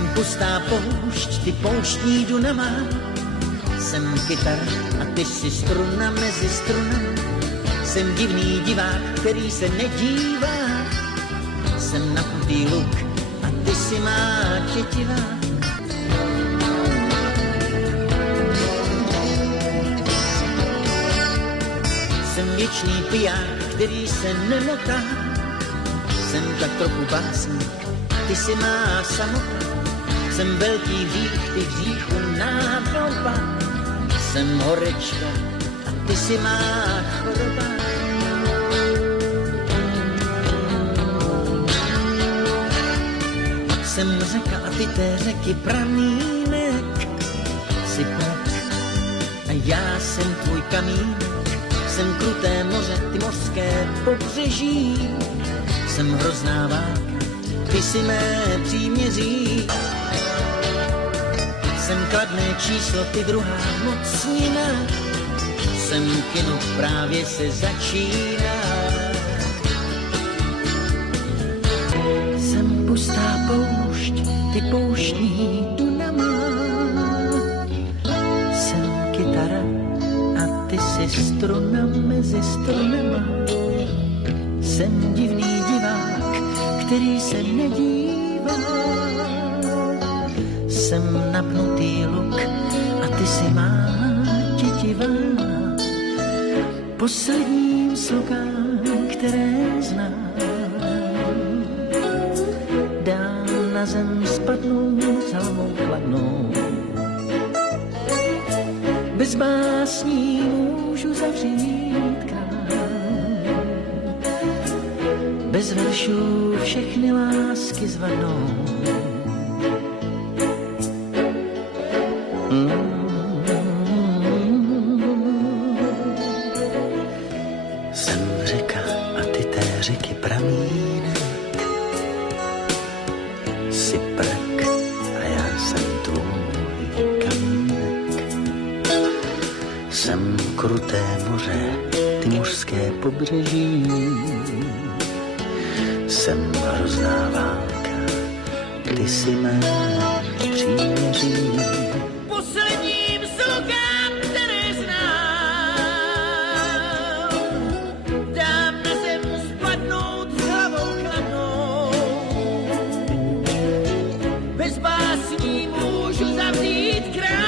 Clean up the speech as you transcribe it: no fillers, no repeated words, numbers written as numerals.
Jsem pustá poušť, ty pouštní dunama. Jsem kytara a ty si struna mezi strunami. Jsem divný divák, který se nedívá. Jsem napnutý luk a ty si má tětivá. Jsem věčný piják, který se nemotá. Jsem tak trochu básník, ty si má samota. Jsem velký hřích, ty hříchu nádoba. Jsem horečka a ty si má choroba. Jsem řeka a ty té řeky pramínek. Jsi prach a já jsem tvůj kamínek. Jsem kruté moře, ty mořské pobřeží. Jsem hrozná válka, ty si mé příměří. Jsem kladné číslo, ty druhá mocnina. Jsem kino, právě se začíná. Jsem pustá poušť, ty pouštní dunama. Jsem kytara a ty si struna mezi strunama. Jsem divný divák, který se nedívá. Jsem napnutý luk a ty si má tětivá. Posledním slukám, které znám, dám na zem spadnout s hlavou chladnou. Bez básní můžu zavřít krám. Bez veršů všechny lásky zvadnou. Jsem řeka a ty té řeky pramínek. Jsi prk a já jsem tvůj kamínek. Jsem kruté moře, ty mořské pobřeží. Jsem hrozná válka, ty si mé příměří. Posledním slugám, které znám, dám na zem spadnout s hlavou chladnou. Bez básní můžu zavřít krám.